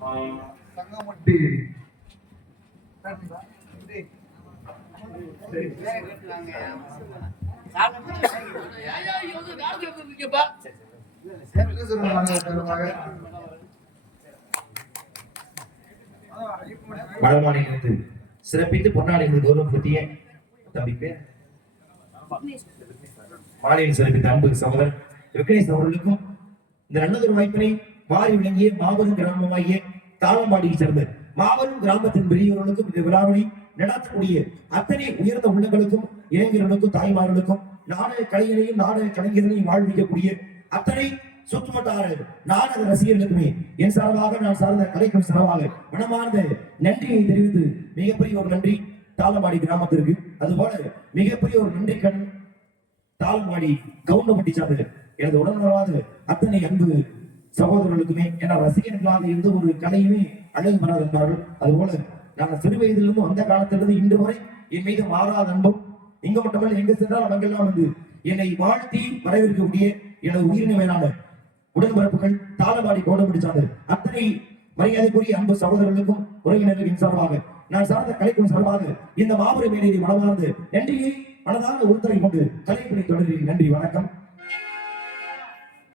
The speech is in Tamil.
சங்கமட்டி வடமாநிலத்து சிறப்பித்து பொன்னாளிகள் கௌரவப்படுத்திய தம்பி பேர் மாநில சிறப்பித்த அன்பு சகோதரர் விக்னேஷ் அவர்களுக்கும் இந்த நல்லதொரு வாய்ப்பினை மாறி விளங்கிய மாபெரும் கிராமமாகிய தாளம்பாடியை சேர்ந்த மாபெரும் கிராமத்தின் பெரியவர்களுக்கும் இந்த விழாவினை நடத்தக்கூடிய அத்தனை உயர்ந்த உள்ளங்களுக்கும் இளைஞர்களுக்கும் தாய்மார்களுக்கும் நாடக கலைஞரையும் நாடக கலைஞர்களையும் வாழ்விக்கக்கூடிய அத்தனை சுற்றுவட்டார நாடக ரசிகர்களுக்குமே என் சார்பாக நான் சார்ந்த கலைக்கும் சார்பாக மனமார்ந்த நன்றியை தெரிவித்து மிகப்பெரிய ஒரு நன்றி தாளம்பாடி கிராமத்திற்கு. அதுபோல மிகப்பெரிய ஒரு நன்றி கண் தாளம்பாடி கவுண்டம்பட்டி சார்ந்த எனது உடனுறவாத அத்தனை அன்பு சகோதரர்களுக்குமே. ஏன்னா ரசிகர்களாக இருந்து ஒரு கலையுமே அழகு பெறாது என்றார்கள். அதுபோல நாங்கள் சிறு வயதிலிருந்து அந்த காலத்திலிருந்து இன்று வரை என் மீது மாறாத அன்பும் இங்க மட்டுமல்ல எங்க சென்றால் அவங்கெல்லாம் வந்து என்னை வாழ்த்தி வரவேற்கக்கூடிய எனது உயிரின மேலான உடன்பிறப்புகள் தாளம்பாடி கவுண்டம்பட்டி சார்ந்த அத்தனை மரியாதைக்குரிய அன்பு சகோதரர்களுக்கும் உறவினர்களின் சார்பாக நான் சார்ந்த கலைக்கும் சார்பாக இந்த மாபெரும் மேடையை மனமார்ந்து நன்றியை மனதான உறுத்தலை கொண்டு கலைப்பணி தொடர்கிறேன். நன்றி, வணக்கம்.